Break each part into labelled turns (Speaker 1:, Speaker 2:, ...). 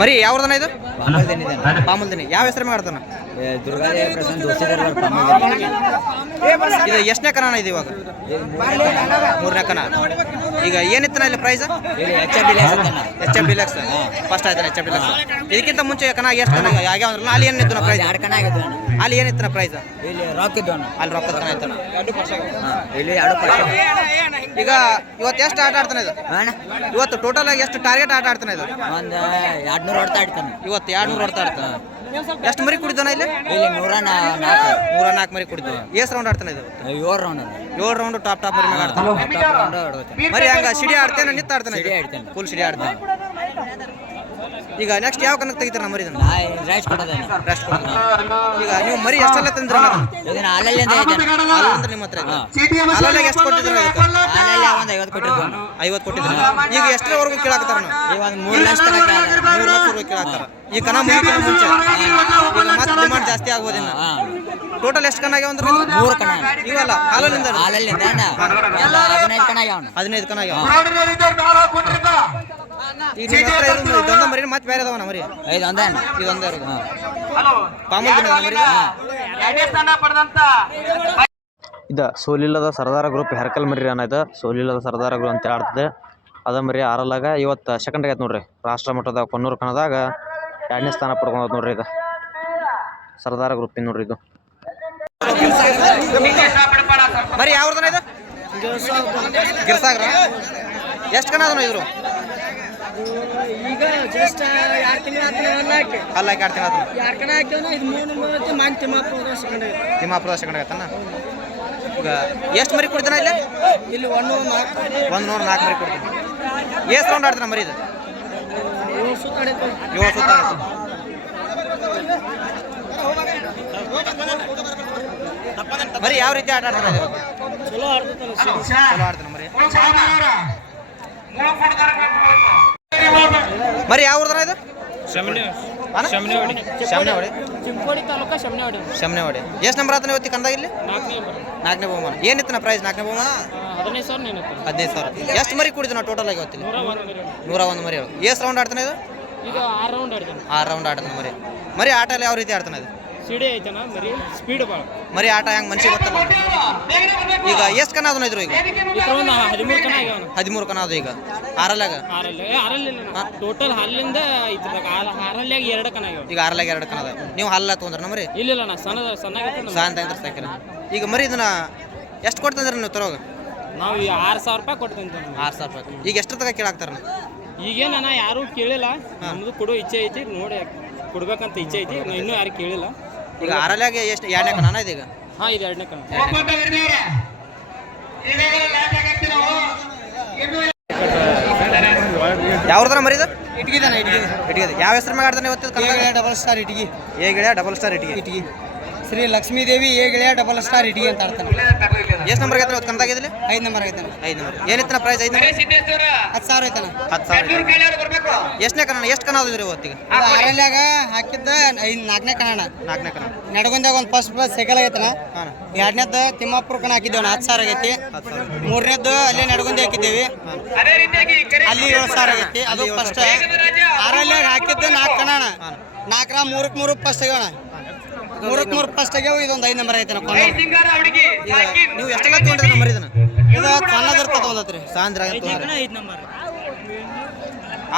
Speaker 1: ಮರಿ ಯಾವ್ದನ ಇದು? ಪಾಮಲ್ದಿನಿ ಯಾವ ಹೆಸರು ಮಾಡ್ತಾನ ಇದು ಎಷ್ಟನೇ ಕಣ ಇದು ಇವಾಗ? ಮೂರನೇ ಕಣ. ಈಗ ಏನಿತ್ತನ ಇಲ್ಲಿ price
Speaker 2: H
Speaker 1: M deluxe first ಆಯ್ತಾನೆ H M deluxe ಇದಕ್ಕಿಂತ ಮುಂಚೆ ಕಣ ಎಷ್ಟು ಕಣ ಆಗ್ಯಾವ ಅಂದ್ರಲ್ಲ ಅಲ್ಲಿ ಏನಿತ್ತು ಪ್ರೈಸ್ ಅಲ್ಲಿ ಏನಿತ್ತು ಪ್ರೈಸ್ ಅಲ್ಲಿ ರೊಕ್ಕದ ಕಣ ಆಯ್ತಾನ
Speaker 2: ಇಲ್ಲಿ ಎರಡು ಪಕ್ಷ.
Speaker 1: ಈಗ ಇವತ್ತು ಎಷ್ಟು ಆಟ ಆಡ್ತಾನೆ ಇದು? ಇವತ್ತು ಟೋಟಲ್ ಆಗಿ ಎಷ್ಟು ಟಾರ್ಗೆಟ್ ಆಟ ಆಡ್ತಾನೆ ಇದು?
Speaker 2: ನೂರು ಹೊಡ್ತಾ ಇಡ್ತಾನೆ
Speaker 1: ಇವತ್ತು ಎರಡು ನೂರು ಹೊಡ್ತಾ ಆಡ್ತಾನೆ. ಎಷ್ಟು ಮರಿ ಕುಡಿದಾನ ಇಲ್ಲಿ?
Speaker 2: ಇಲ್ಲಿ ನೂರ ನಾಲ್ಕು
Speaker 1: ನೂರ ನಾಲ್ಕು ಮರಿ ಕುಡಿದ ಎಷ್ಟು ರೌಂಡ್ ಆಡ್ತಾನೆ ಇದು?
Speaker 2: ಏಳು ರೌಂಡ್
Speaker 1: ಏಳು ರೌಂಡ್ ಟಾಪ್ ಟಾಪ್ ಮರಿ ಮ್ಯಾಗ ಆಡ್ತಾನೆ. ಮರಿ ಹಂಗ ಸಿಡಿ ಆಡ್ತೇನೆ ನಿತ್ತ ಆಡ್ತಾನೆ
Speaker 2: ಸಿಡಿ ಆಡ್ತಾನೆ.
Speaker 1: ಫುಲ್ ಸಿಡಿ ಆಡ್ತಾನೆ. ಈಗ ನೆಕ್ಸ್ಟ್ ಯಾವ ಕನಕ್ ತೆಗಿತಾರ ನಮ್ಮ ಇದನ್ನ
Speaker 2: ರೆಸ್ಟ್
Speaker 1: ರೆಸ್ಟ್ ಕೊಡ್ತಾನೆ ಈಗ ನೀವು ಮರಿ ಎಷ್ಟೆಲ್ಲ ತಂದ್ರಿ
Speaker 2: ಇದನ್ನ
Speaker 1: ನಿಮ್ಮ ಹತ್ರ ಅಲ್ಲಲ್ಲಿ ಎಷ್ಟು ಕೊಟ್ಟಿದ್ರು ಇದಕ್ಕೆ
Speaker 2: ಹಾಲಲ್ಲಿ ಒಂದು ಐವತ್ತು ಕೊಟ್ಟಿದ್ರು.
Speaker 1: ಐವತ್ತು ಕೊಟ್ಟಿದ್ರು. ಈಗ ಎಷ್ಟರವರೆಗೂ ಕೇಳಾಕತ್ತಾರ ನಾವು?
Speaker 2: ಈ ಒಂದು ಮೂರು ಲಕ್ಷ ತನಕ ಆಗಿದೆ.
Speaker 1: ಮೂರು ಲಕ್ಷ ರೂಪಾಯಿ ಕೇಳಾಕತ್ತಾರ. ಈ ಕನ ಮುಗಿದ ಮುಂಚೆ. ಈಗ ಮತ್ತೆ ಡಿಮಾಂಡ್ ಜಾಸ್ತಿ ಆಗ್ಬೋದಿನ್ನ
Speaker 2: ಹಾ.
Speaker 1: ಟೋಟಲ್ ಎಷ್ಟು ಕಣ ಆಗ್ಯಾವ ಅಂದ್ರೆ
Speaker 2: ಮೂರು ಕಣ
Speaker 1: ಇವಲ್ಲ ಹಾಲಲ್ಲಿಂದ
Speaker 2: ಹಾಲಲ್ಲಿಂದ ಹದಿನೈದು ಕಣ ಆಗ್ಯಾವ.
Speaker 1: ಹದಿನೈದು ಕಣ ಆಗ್ಯಾವ. ಈಗ ಇದೊಂದ ಮರಿ ಮತ್ತೆ ಬೇರೆ ಅದಾವನ ಮರಿ
Speaker 2: ಐದು ಒಂದೇ
Speaker 1: ಇದೊಂದೇ ಮರಿ ಇದು ಸೋಲಿಲ್ಲದ ಸರ್ದಾರ ಗ್ರೂಪ್ ಹೆರ್ಕಲ್ ಮರಿ ಅನ್ನ ಇದು. ಸೋಲಿಲ್ಲದ ಸರ್ದಾರ ಗ್ರೂಪ್ ಅಂತ ಆಡ್ತದೆ ಅದ ಮರಿ ಆರಲ್ಲಾಗ ಇವತ್ತು ಸೆಕೆಂಡ್ ಆಗೈತೆ ನೋಡ್ರಿ. ರಾಷ್ಟ್ರ ಮಟ್ಟದ ಕೊನ್ನೂರು ಕಣದಾಗ ಎರಡನೇ ಸ್ಥಾನ ಪಡ್ಕೊಂಡ್ ನೋಡ್ರಿ ಇದು. ಸರ್ದಾರ ಗ್ರೂಪ್ ನೋಡ್ರಿ ಇದು. ಮರಿ ಯಾವ್ದನ ಇದು? ಗಿರ್ಸಾಗ್ರ. ಎಷ್ಟು ಕಣ ಅದನ್ನ ಇದ್ರು?
Speaker 3: ಈಗ ಜಸ್ಟ್ ಎರಡು ತಿಂಗಳು ಆತ್ನ ಹಾಕಿ.
Speaker 1: ಅಲ್ಲ ಹಾಕಿ
Speaker 3: ಎರಡು ಕಡೆ ಹಾಕ್ಯವನ? ಇದು ಮೂರು ಮೂರು ಮಾನ್ ತಿಮ್ಮಾಪುರ ಸೆಕೆಂಡ್
Speaker 1: ತಿಮ್ಮಾಪುರದ ಸೆಕೆಂಡ್ ಆಗತ್ತನ ಈಗ ಎಷ್ಟು ಮರಿ ಕೊಡ್ತಾನ ಇಲ್ಲಿ?
Speaker 3: ಇಲ್ಲಿ ಒಂದು ನಾಲ್ಕು
Speaker 1: ಒಂದು ನೂರು ನಾಲ್ಕು ಮರಿ ಕೊಡ್ತೀನಿ. ಎಷ್ಟು ರೌಂಡ್ ಆಡ್ತಾನ ಮರಿ ಇದು?
Speaker 3: ಏಳು ಸುತ್ತ.
Speaker 1: ಏಳು ಸುತ್ತ ಮರಿ ಯಾವ ರೀತಿ ಆಟ ಆಡ್ತಾನ
Speaker 3: ಚಲೋ ಆಡ್ತಾನೆ
Speaker 1: ಚಲೋ ಮೂರು. ಮರಿ ಮರಿ ಯಾವ ಊರ್ದ್ರ ಇದು?
Speaker 3: ಶಮನೆವಾಡಿ.
Speaker 1: ಶಮನವಾಡಿ. ಎಷ್ಟು ನಂಬರ್ ಆತನ ಇವತ್ತಿ ಕಂದಾಗ ಇಲ್ಲಿ?
Speaker 3: ನಾಲ್ಕನೇ
Speaker 1: ಬಹುಮಾನ. ಏನಿತ್ತು ಪ್ರೈಸ್ ನಾಲ್ಕನೇ ಬಹುಮಾನ?
Speaker 3: ಹದಿನೈದು ಸಾವಿರ
Speaker 1: ಎಷ್ಟು ಮರಿ ಕುಡಿದ ನಾವು ಟೋಟಲ್ ಆಗಿ ಇವತ್ತಿಲ್ಲ?
Speaker 3: ನೂರ ಒಂದು ಮರಿ
Speaker 1: ಎಷ್ಟು ರೌಂಡ್ ಆಡ್ತಾನೆ ಇದು?
Speaker 3: ಆರು ರೌಂಡ್ ಆಡ್ತಾನೆ.
Speaker 1: ಮರಿ. ಮರಿ ಆಟ ಯಾವ ರೀತಿ ಆಡ್ತಾನೆ ಇದು?
Speaker 3: ಸಿಡಿ ಐತನ ಮರಿ ಸ್ಪೀಡ್ ಭಾಳ.
Speaker 1: ಮರಿ ಆಟ ಹೆಂಗೆ ಮನ್ಸಿಗೆ ಗೊತ್ತಲ್ಲ ಈಗ ಎಷ್ಟು ಕನ ಅದನ್ನ ಇದ್ರು ಈಗ?
Speaker 3: ಇದ್ರ ಒಂದು ಹದಿಮೂರು ಕಣ ಆಗ್ಯಾವ
Speaker 1: ಹದಿಮೂರು ಕನ ಅದು ಈಗ? ಆರಲ್ಲಾಗ
Speaker 3: ಆರಲ್ಲಿ ಟೋಟಲ್ ಹಲ್ಲಿಂದ ಇದ್ರಾಗ ಆರಲ್ಯಾಗ ಎರಡು ಕಣ ಆಗ್ಯಾವ.
Speaker 1: ಈಗ ಆರಲ್ಲಾಗ ಎರಡು ಕನ ಅದ ನೀವು ಹಲ್ಲ ತೊಗೊಂಡ್ರ ನಮ್ರಿ
Speaker 3: ಇಲ್ಲ ಇಲ್ಲ ನಾ ಸಣ್ಣ ಸಣ್ಣ
Speaker 1: ಸಾ ಅಂತ ಅಂದ್ರೆ ಸಾಕಿರ ಈಗ ಮರಿ ಇದನ್ನ ಎಷ್ಟು ಕೊಡ್ತಂದ್ರೆ ನೀವು ತರೋಗ
Speaker 3: ನಾವು ಈ ಆರು ಸಾವಿರ ರೂಪಾಯಿ ಕೊಡ್ತೀನಿ
Speaker 1: ಆರು ಸಾವಿರ ರೂಪಾಯಿ. ಈಗ ಎಷ್ಟು ತಗ ಕೇಳಾಕ್ತಾರ
Speaker 3: ಈಗೇನ ಯಾರು ಕೇಳಿಲ್ಲ. ನಮ್ದು ಕೊಡೋ ಇಚ್ಛೆ ಐತಿ ನೋಡಿ ಕೊಡ್ಬೇಕಂತ ಇಚ್ಛೆ ಐತಿ. ಇನ್ನೂ ಯಾರು ಕೇಳಿಲ್ಲ.
Speaker 1: ಈಗ ಆರಲ್ಯಾಗ ಎಷ್ಟು ಎರಡನೇ ಕಣ ಇದು ಈಗ?
Speaker 3: ಹಾ ಇದು ಎರಡನೇ ಕಣ.
Speaker 1: ಯಾವ್ದಾರ ಮರಿದ?
Speaker 3: ಇಟ್ಗಿದಾನ ಇಟ್ಗಿ.
Speaker 1: ಇಟ್ಗಿದೆ ಯಾವ ಹೆಸರು ಮ್ಯಾಗ ಆಡ್ತಾನೆ ಇವತ್ತು ಕನ್ನಡ?
Speaker 3: Double star Itagi.
Speaker 1: ಏ ಗಿಳಿಯ ಡಬಲ್ ಸ್ಟಾರ್ ಇಟ್ಗಿ.
Speaker 3: ಇಟ್ಗಿ. ಶ್ರೀ ಲಕ್ಷ್ಮೀ ದೇವಿ ಏ ಗೆಳೆಯ ಡಬಲ್ ಸ್ಟಾರ್ ಇಟ್ಗಿ ಅಂತ ಆಡ್ತಾನೆ.
Speaker 1: ಎಷ್ಟು ನಂಬರ್ ಐತೆ ಕಂತ ಕನ್ನದಾಗಿದ್ದಲ್ಲಿ
Speaker 3: ಐದು ನಂಬರ್ ಐತೆ
Speaker 1: ಐದು ನಂಬರ್ ಏನಿತ್ತ ಪ್ರೈಸ್ ಐದು ನಂಬರ್
Speaker 3: ಹತ್ತು ಸಾವಿರ ಐತಾನ
Speaker 1: ಹತ್ತು ಸಾವಿರ ಎಷ್ಟನೇ ಕನ್ನಡ ಎಷ್ಟು ಕನ್ನ ಆದಿದ್ರಿ ಇವತ್ತಿಗೆ?
Speaker 3: ಇದು ಆರಲ್ಯಾಗ ಹಾಕಿದ್ದ ಐದು ನಾಲ್ಕನೇ ಕನ್ನಡ
Speaker 1: ನಾಲ್ಕನೇ ಕನ್ನಡ
Speaker 3: ನಡಗುಂದಾಗ ಒಂದು ಫಸ್ಟ್ ಪ್ರೈಸ್ ಸೈಕಲ್ ಆಗೈತನ ಎರಡನೇದ್ದು ತಿಮ್ಮಾಪುರ ಕಣ ಹಾಕಿದ್ದೇವೆ ಹತ್ತು ಸಾವಿರ ಆಗೈತಿ. ಮೂರನೇದ್ದು ಅಲ್ಲಿ ನಡಗುಂದಿ ಹಾಕಿದ್ದೇವೆ. ಅಲ್ಲಿ ಏಳು ಸಾವಿರ ಆಗೈತಿ. ಅದು ಫಸ್ಟ್ ಆರಲ್ಯಾಗ ಹಾಕಿದ್ದು ನಾಲ್ಕು ಕನ್ನಡ ನಾಲ್ಕರ ಮೂರಕ್ಕೆ ಮೂರು ಫಸ್ಟ್ ಆಗ್ಯಾವಣ ಮೂರಕ್ಕೆ ಮೂರು ಫಸ್ಟ್ ಆಗ್ಯಾವ ಇದೊಂದು ಐದು ನಂಬರ್
Speaker 1: ಐತೆ ನೀವು ಎಷ್ಟೆಲ್ಲ ತೊಗೊಂಡ್ರಿ ನಂಬರ್ ಇದನ್ನ?
Speaker 3: ಇದು ಸಣ್ಣದಿರ್ತದ ಒಂದತ್ರಿ
Speaker 1: ಸಾಂದ್ರ ತೊಗೊಂಡ್ರಿ
Speaker 3: ಐದು ನಂಬರ್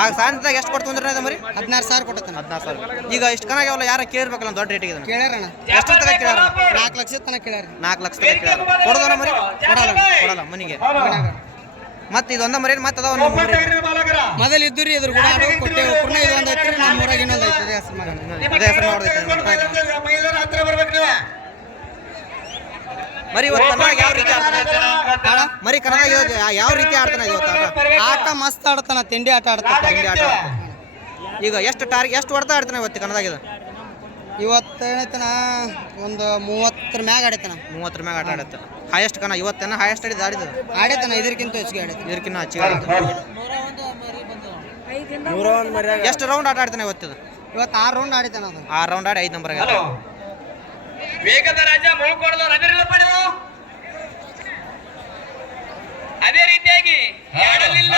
Speaker 1: ಆಗ ಸಾಂದ್ರದಾಗ ಎಷ್ಟು ಕೊಟ್ಟು ತೊಂದ್ರೆ ಅದು ಮರಿ?
Speaker 3: ಹದಿನಾರು ಸಾವಿರ ಕೊಟ್ಟತನ
Speaker 1: ಹದಿನಾರು ಸಾವಿರ ಈಗ ಇಷ್ಟು ಕನ ಯಾರು ಯಾರ ಕೇಳಿರ್ಬೇಕಲ್ಲ ದೊಡ್ಡ ರೇಟಿಗೆ ಇದನ್ನ?
Speaker 3: ಕೇಳ್ಯಾರಣ
Speaker 1: ಎಷ್ಟು ತಗ ಕೇಳ್ಯಾರ?
Speaker 3: ನಾಲ್ಕು ಲಕ್ಷದ ತನಕ ಕೇಳ್ಯಾರ.
Speaker 1: ನಾಲ್ಕು ಲಕ್ಷ ತಗ ಕೇಳ್ಯಾರ. ಕೊಡೋದನ ಮರಿ?
Speaker 3: ಕೊಡಲ್ಲ
Speaker 1: ಕೊಡಲ್ಲ ಮನಿಗೆ. ಮತ್ತೆ ಇದೊಂದ ಮರಿ ಮತ್ತೆ ಅದಾವ
Speaker 3: ಮೊದಲು ಇದ್ದೀರಿ ರೀ ಇದ್ರ ಕೂಡ ಆಡೋ ಕೊಟ್ಟೆವು. ಪುನಃ ಇದು ಒಂದು ಐತ್ರಿ ನಮ್ಮ ಊರಾಗ ಇನ್ನೊಂದು ಐತ್ರಿ. ಹೆಸರು ಮಗ
Speaker 1: ಇದೇ ಹೆಸರು ನೋಡ್ದೈತೆ ಮರಿ ಇವತ್ತು ಕನ್ನಡ ಯಾವ ರೀತಿ ಆಡ್ತಾನ ಮರಿ ಕನ್ನಡ ಯಾವ ರೀತಿ ಆಡ್ತಾನ ಇವತ್ತು ಆಟ
Speaker 3: ಆಟ ಮಸ್ತ್ ಆಡ್ತಾನ ತಿಂಡಿ ಆಟ ಆಡ್ತಾನ
Speaker 1: ಹಿಂಗೆ ಆಟ ಆಡ್ತಾನೆ. ಈಗ ಎಷ್ಟು ಟಾರ್ಗೆ ಎಷ್ಟು ಹೊಡ್ತಾ ಆಡ್ತಾನೆ ಇವತ್ತು ಕನ್ನಡದಾಗ ಇದು
Speaker 3: ಇವತ್ತು ಏನೈತನ ಒಂದು ಮೂವತ್ತರ ಮ್ಯಾಗ ಆಡೈತನ
Speaker 1: ಮೂವತ್ತರ ಮ್ಯಾಗ ಆಟ ಆಡುತ್ತೆ. ಹೈಯೆಸ್ಟ್ ಕಣ ಇವತ್ತೇನ ಹೈಯೆಸ್ಟ್ ಆಡಿದ ಆಡಿದ್ದು?
Speaker 3: ಆಡೈತನ ಇದಕ್ಕಿಂತ ಹೆಚ್ಚಿಗೆ ಆಡೈತಿ.
Speaker 1: ಇದಕ್ಕಿಂತ ಹೆಚ್ಚಿಗೆ ಆಡೈತೆ. ಎಷ್ಟು ರೌಂಡ್ ಆಟ ಆಡ್ತಾನೆ ಇವತ್ತಿದು?
Speaker 3: ಇವತ್ತು ಆರು ರೌಂಡ್ ಆಡಿತಾನ ಅದು.
Speaker 1: ಆರು ರೌಂಡ್ ಆಡಿ ಐದು ನಂಬರ್
Speaker 4: ವೇಗದ ರಾಜ ಮುಳ್ಕೊಡಲು ರಜರಿಲ್ಲ ಪಡೆದು. ಅದೇ ರೀತಿಯಾಗಿ ಆಡಲಿಲ್ಲ